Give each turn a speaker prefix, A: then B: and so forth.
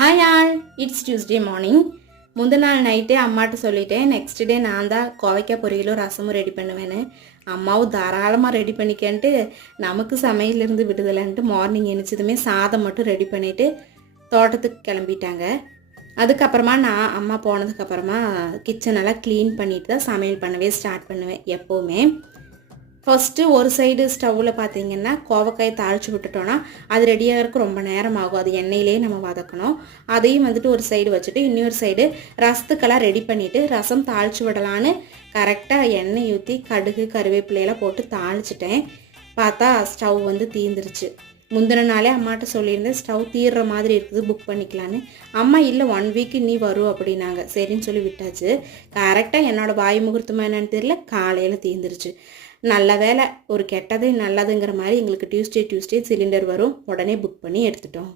A: Hi all it's Tuesday morning முந்தின நாள் நைட்டே அம்மாட்ட சொல்லிட்டேன். நெக்ஸ்ட் டே நான் தான் கோவைக்காய் பொரியலும் ரசமும் ரெடி பண்ணுவேன்னு. அம்மாவும் தாராளமாக ரெடி பண்ணிக்கன்ட்டு நமக்கு சமையலிருந்து விடுதலைன்ட்டு மார்னிங் எணிச்சதுமே சாதம் மட்டும் ரெடி பண்ணிவிட்டு தோட்டத்துக்கு கிளம்பிட்டாங்க. அதுக்கப்புறமா நான் அம்மா போனதுக்கப்புறமா கிச்சனெல்லாம் க்ளீன் பண்ணிட்டு தான் சமையல் பண்ணவே ஸ்டார்ட் பண்ணுவேன் எப்போவுமே. ஃபஸ்ட்டு ஒரு சைடு ஸ்டவ்வில் பார்த்தீங்கன்னா கோவக்காயை தாளித்து விட்டுட்டோன்னா அது ரெடியாகிறதுக்கு ரொம்ப நேரம் ஆகும். அது எண்ணெயிலே நம்ம வதக்கணும். அதையும் வந்துட்டு ஒரு சைடு வச்சுட்டு இன்னொரு சைடு ரசத்துக்கெல்லாம் ரெடி பண்ணிவிட்டு ரசம் தாளித்து விடலான்னு கரெக்டாக எண்ணெய் ஊற்றி கடுகு கருவேப்பிலையெல்லாம் போட்டு தாளிச்சிட்டேன். பார்த்தா ஸ்டவ் வந்து தீந்துருச்சு. முந்தின நாளே அம்மாட்ட சொல்லியிருந்தேன் ஸ்டவ் தீர்ற மாதிரி இருக்குது புக் பண்ணிக்கலான்னு. அம்மா இல்லை ஒன் வீக் நீ வரும் அப்படின்னாங்க. சரின்னு சொல்லி விட்டாச்சு. கரெக்டாக என்னோட வாய் முகூர்த்தமாக என்னன்னு தெரியல காலையில் தீந்துருச்சு. நல்ல வேலை ஒரு கெட்டது நல்லதுங்கிற மாதிரி எங்களுக்கு டியூஸ்டே டியூஸ்டே சிலிண்டர் வரும். உடனே புக் பண்ணி எடுத்துட்டோம்.